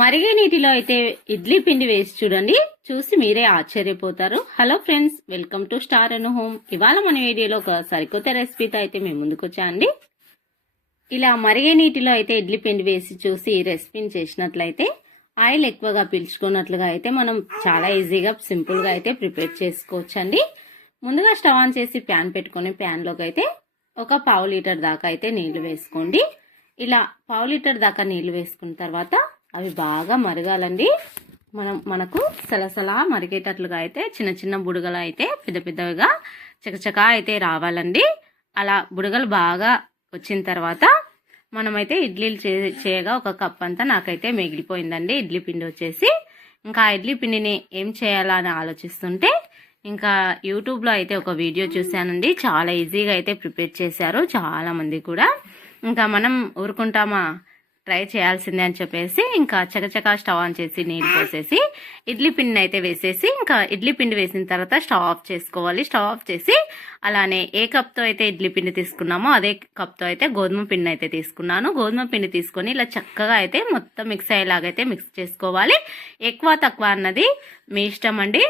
మరిగే నీటిలో అయితే ఇడ్లీ పిండి వేసి చూడండి. చూసి మీరే ఆశ్చర్యపోతారు. Hello friends welcome to star Anu home. ఇవాళ మన వీడియోలో ఒక సరికొత్త రెసిపీతో అయితే మేము ముందుకు వచ్చా అండి ఇలా మరిగే నీటిలో అయితే ఇడ్లీ పిండి వేసి చూసి ఈ రెసిపీని చేసినట్లయితే ఆయిల్ ఎక్కువగా పీల్చుకున్నట్లుగా అయితే మనం చాలా ఈజీగా సింపుల్గా అయితే ప్రిపేర్ చేసుకోవచ్చండి. ముందుగా స్టవ్ ఆన్ చేసి ప్యాన్ పెట్టుకొని ప్యాన్లోకి అయితే ఒక పావు లీటర్ దాకా అయితే నీళ్ళు వేసుకోండి. ఇలా పావు లీటర్ దాకా నీళ్ళు వేసుకున్న తర్వాత అవి బాగా మరగాలండి. మనం మనకు సలసలా మరిగేటట్లుగా అయితే చిన్న చిన్న బుడగలు అయితే పెద్ద పెద్దవిగా చకచకా అయితే రావాలండి. అలా బుడగలు బాగా వచ్చిన తర్వాత మనమైతే ఇడ్లీలు చే చేయగా ఒక కప్ అంతా నాకైతే మిగిలిపోయిందండి. ఇడ్లీ పిండి వచ్చేసి. ఇంకా ఆ ఇడ్లీ పిండిని ఏం చేయాలా అని ఆలోచిస్తుంటే ఇంకా యూట్యూబ్లో అయితే ఒక వీడియో చూశానండి. చాలా ఈజీగా అయితే ప్రిపేర్ చేశారు చాలామంది కూడా. ఇంకా మనం ఊరుకుంటామా? ట్రై చేయాల్సిందే అని చెప్పేసి ఇంకా చకచకా స్టవ్ ఆన్ చేసి నీళ్ళు పోసేసి ఇడ్లీ పిండిని అయితే వేసేసి ఇంకా ఇడ్లీ పిండి వేసిన తర్వాత స్టవ్ ఆఫ్ చేసుకోవాలి. స్టవ్ ఆఫ్ చేసి అలానే ఏ కప్తో అయితే ఇడ్లీ పిండి తీసుకున్నామో అదే కప్తో అయితే గోధుమ పిండి అయితే తీసుకున్నాను. గోధుమ పిండి తీసుకొని ఇలా చక్కగా అయితే మొత్తం మిక్స్ అయ్యేలాగైతే మిక్స్ చేసుకోవాలి. ఎక్కువ తక్కువ అన్నది మీ ఇష్టం అండి.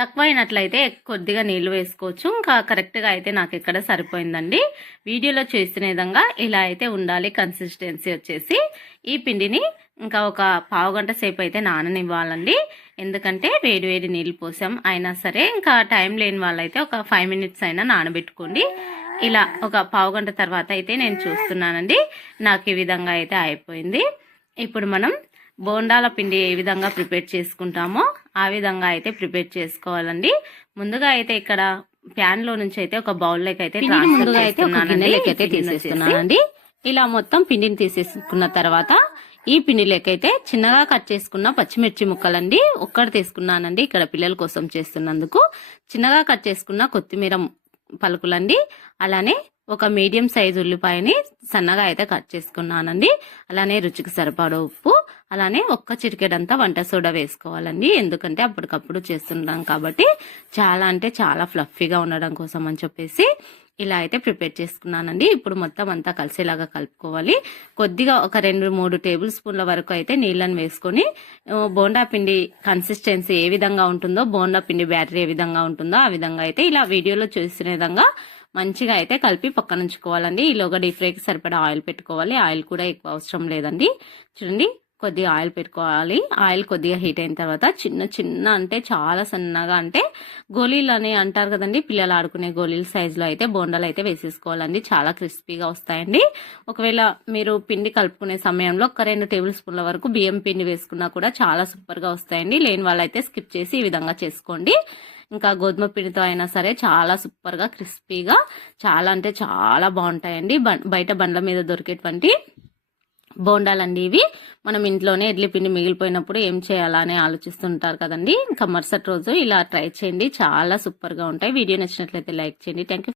తక్కువైనట్లయితే కొద్దిగా నీళ్ళు వేసుకోవచ్చు. ఇంకా కరెక్ట్గా అయితే నాకు ఇక్కడ సరిపోయిందండి. వీడియోలో చేసిన విధంగా ఇలా అయితే ఉండాలి కన్సిస్టెన్సీ వచ్చేసి. ఈ పిండిని ఇంకా ఒక పావు గంట సేపు అయితే నాననివ్వాలండి. ఎందుకంటే వేడి వేడి నీళ్ళు పోసాం. అయినా సరే ఇంకా టైం లేని వాళ్ళైతే ఒక ఫైవ్ మినిట్స్ అయినా నానబెట్టుకోండి. ఇలా ఒక పావు గంట తర్వాత అయితే నేను చూస్తున్నానండి. నాకు ఈ విధంగా అయితే అయిపోయింది. ఇప్పుడు మనం బోండాల పిండి ఏ విధంగా ప్రిపేర్ చేసుకుంటామో ఆ విధంగా అయితే ప్రిపేర్ చేసుకోవాలండి. ముందుగా అయితే ఇక్కడ ప్యాన్లో నుంచి అయితే ఒక బౌల్ లెక్క అయితే ముందుగా అయితే ఒక గిన్నెలోకి అయితే తీసేస్తున్నానండి. ఇలా మొత్తం పిండిని తీసేసుకున్న తర్వాత ఈ పిండి అయితే చిన్నగా కట్ చేసుకున్న పచ్చిమిర్చి ముక్కలండి. ఒక్కటి తీసుకున్నానండి ఇక్కడ పిల్లల కోసం చేస్తున్నందుకు. చిన్నగా కట్ చేసుకున్న కొత్తిమీర పలుకులండి. అలానే ఒక మీడియం సైజు ఉల్లిపాయని సన్నగా అయితే కట్ చేసుకున్నానండి. అలానే రుచికి సరిపడ ఉప్పు. అలానే ఒక్క చిటికెడంతా వంట సోడా వేసుకోవాలండి. ఎందుకంటే అప్పటికప్పుడు చేస్తుంటాం కాబట్టి చాలా అంటే చాలా ఫ్లఫీగా ఉండడం కోసం అని చెప్పేసి ఇలా అయితే ప్రిపేర్ చేసుకున్నానండి. ఇప్పుడు మొత్తం అంతా కలిసేలాగా కలుపుకోవాలి. కొద్దిగా ఒక రెండు మూడు టేబుల్ స్పూన్ల వరకు అయితే నీళ్ళని వేసుకొని బోండా పిండి కన్సిస్టెన్సీ ఏ విధంగా ఉంటుందో బోండా పిండి బ్యాటరీ ఏ విధంగా ఉంటుందో ఆ విధంగా అయితే ఇలా వీడియోలో చూసిన విధంగా మంచిగా అయితే కలిపి పక్కన ఉంచుకోవాలండి ఈలోగా డీప్ ఫ్రైకి సరిపడా ఆయిల్ పెట్టుకోవాలి. ఆయిల్ కూడా ఎక్కువ అవసరం లేదండి. చూడండి కొద్దిగా ఆయిల్ పెట్టుకోవాలి. ఆయిల్ కొద్దిగా హీట్ అయిన తర్వాత చిన్న చిన్న అంటే చాలా సన్నగా అంటే గోళీలు అని అంటారు కదండి. పిల్లలు ఆడుకునే గోళీల సైజులో అయితే బోండాలు అయితే వేసేసుకోవాలండి. చాలా క్రిస్పీగా వస్తాయండి. ఒకవేళ మీరు పిండి కలుపుకునే సమయంలో ఒక రెండు టేబుల్ స్పూన్ల వరకు బియ్యం పిండి వేసుకున్నా కూడా చాలా సూపర్గా వస్తాయండి. లేని వాళ్ళైతే స్కిప్ చేసి ఈ విధంగా చేసుకోండి. ఇంకా గోధుమ పిండితో అయినా సరే చాలా సూపర్గా క్రిస్పీగా చాలా అంటే చాలా బాగుంటాయండి. బయట బండ్ల మీద దొరికేటువంటి బోండాలండి ఇవి. మనం ఇంట్లోనే ఇడ్లీ పిండి మిగిలిపోయినప్పుడు ఏం చేయాలనే ఆలోచిస్తుంటారు కదండి. ఇంకా మరుసటి రోజు ఇలా ట్రై చేయండి. చాలా సూపర్గా ఉంటాయి. వీడియో నచ్చినట్లయితే లైక్ చేయండి. థ్యాంక్